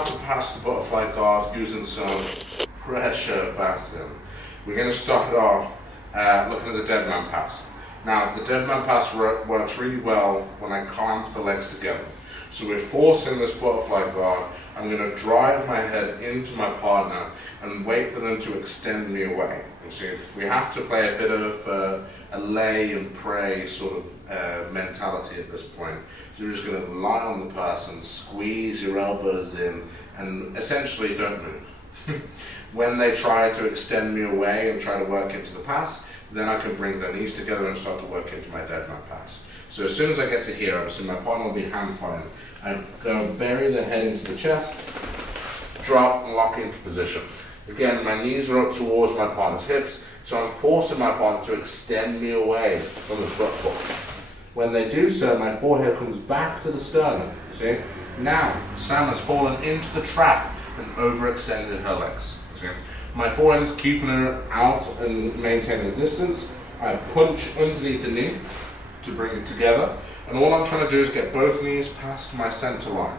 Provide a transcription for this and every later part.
how to pass the butterfly guard using some pressure passing. We're going to start off looking at the dead man pass. Now, the dead man pass works really well when I clamp the legs together. So we're forcing this butterfly guard. I'm going to drive my head into my partner and wait for them to extend me away. You see, we have to play a bit of a lay and pray sort of mentality at this point. So you're just going to lie on the person, squeeze your elbows in, and essentially don't move. When they try to extend me away and try to work into the pass, then I can bring their knees together and start to work into my dead man pass. So as soon as I get to here, obviously my partner will be hand firing. I'm going to bury the head into the chest, drop and lock into position. Again, my knees are up towards my partner's hips, so I'm forcing my partner to extend me away from the foot foot. When they do so, my forehead comes back to the sternum. See? Now, Sam has fallen into the trap and overextended her legs. See? My forehead is keeping her out and maintaining the distance. I punch underneath the knee to bring it together, and all I'm trying to do is get both knees past my center line.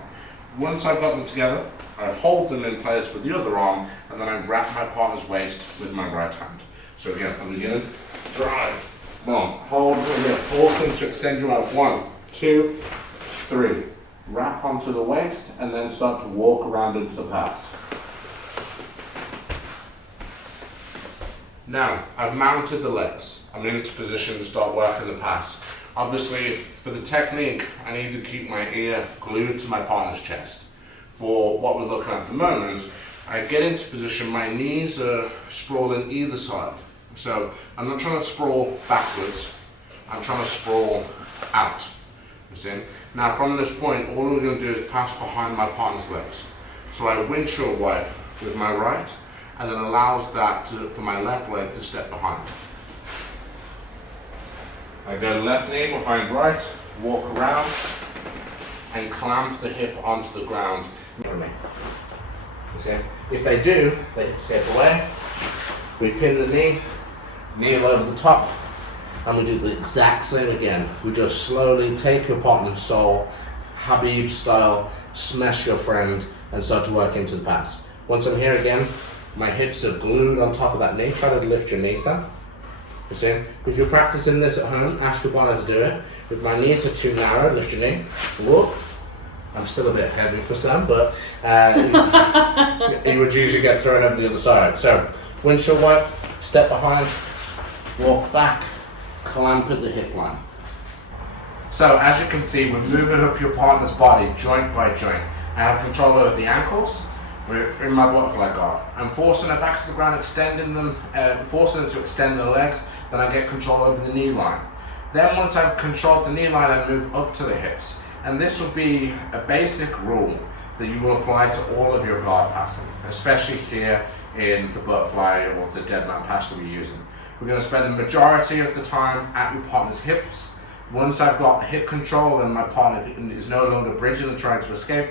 Once I've got them together, I hold them in place with the other arm, and then I wrap my partner's waist with my right hand. So again, from the beginning, drive, one, hold, again, force them to extend you out, 1, 2, 3. Wrap onto the waist, and then start to walk around into the pass. Now, I've mounted the legs. I'm into position to start working the pass. Obviously, for the technique, I need to keep my ear glued to my partner's chest. For what we're looking at the moment, I get into position, my knees are sprawling either side. So I'm not trying to sprawl backwards, I'm trying to sprawl out. You see? Now from this point, all we're going to do is pass behind my partner's legs. So I windshield wipe with my right, and then allows that for my left leg to step behind. I go left knee behind right, walk around, and clamp the hip onto the ground. You see? If they do, they escape away. We pin the knee over the top, and we do the exact same again. We just slowly take your partner's soul, Khabib style, smash your friend, and start to work into the pass. Once I'm here again, my hips are glued on top of that knee. Try to lift your knees up. You see? If you're practicing this at home, ask your partner to do it. If my knees are too narrow, lift your knee. Whoop. I'm still a bit heavy for some, but he would usually get thrown over the other side. So, windshield wipe, step behind, walk back, clamp at the hip line. So, as you can see, we're moving up your partner's body joint by joint. I have control over the ankles. We're in my butterfly guard. I'm forcing her back to the ground, extending them, forcing them to extend their legs. Then I get control over the knee line. Then once I've controlled the knee line, I move up to the hips. And this will be a basic rule that you will apply to all of your guard passing, especially here in the butterfly or the dead man pass that we're using. We're going to spend the majority of the time at your partner's hips. Once I've got hip control and my partner is no longer bridging and trying to escape,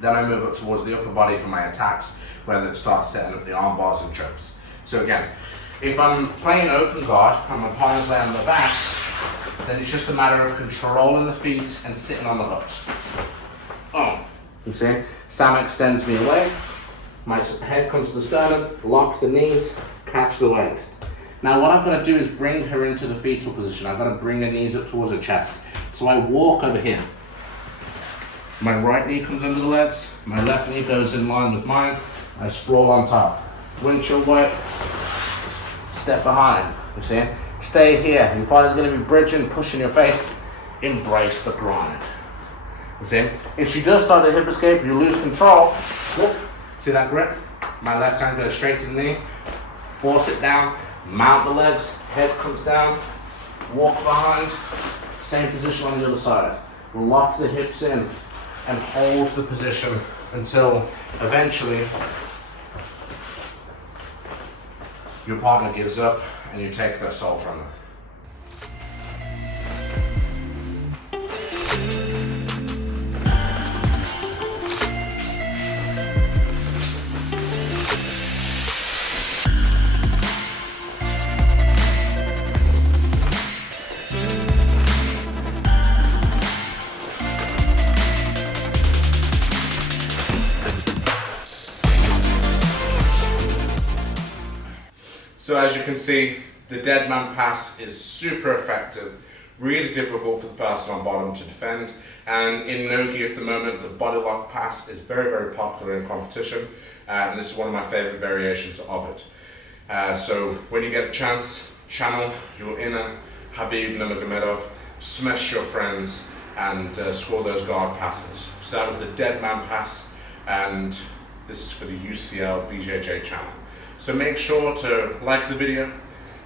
then I move up towards the upper body for my attacks, where it starts setting up the arm bars and chokes. So again, if I'm playing open guard and my partner's laying on the back, then it's just a matter of controlling the feet and sitting on the hooks. Oh, you see? Sam extends me away, my head comes to the sternum, lock the knees, catch the waist. Now what I've got to do is bring her into the fetal position. I've got to bring her knees up towards her chest. So I walk over here. My right knee comes under the legs, my left knee goes in line with mine, I sprawl on top. Windshield wipe, step behind, you see? Stay here, your body's going to be bridging, pushing your face, embrace the grind. You see? If she does start a hip escape, you lose control. Whoop. See that grip? My left hand goes straight to the knee, force it down, mount the legs, head comes down, walk behind, same position on the other side. Lock the hips in and hold the position until eventually your partner gives up and you take their soul from them. can see, the dead man pass is super effective, really difficult for the person on bottom to defend, and in no-gi at the moment, the body lock pass is very, very popular in competition, and this is one of my favorite variations of it. So when you get a chance, channel your inner Khabib Nurmagomedov, smash your friends, and score those guard passes. So that was the dead man pass, and this is for the UCL BJJ channel. So make sure to like the video,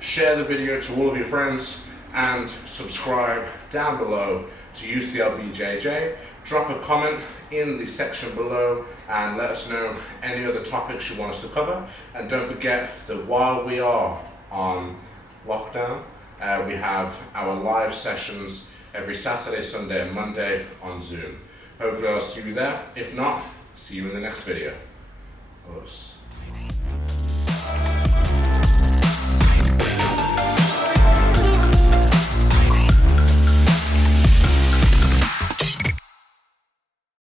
share the video to all of your friends, and subscribe down below to UCL BJJ. Drop a comment in the section below and let us know any other topics you want us to cover. And don't forget that while we are on lockdown, we have our live sessions every Saturday, Sunday and Monday on Zoom. Hopefully I'll see you there. If not, see you in the next video. Us.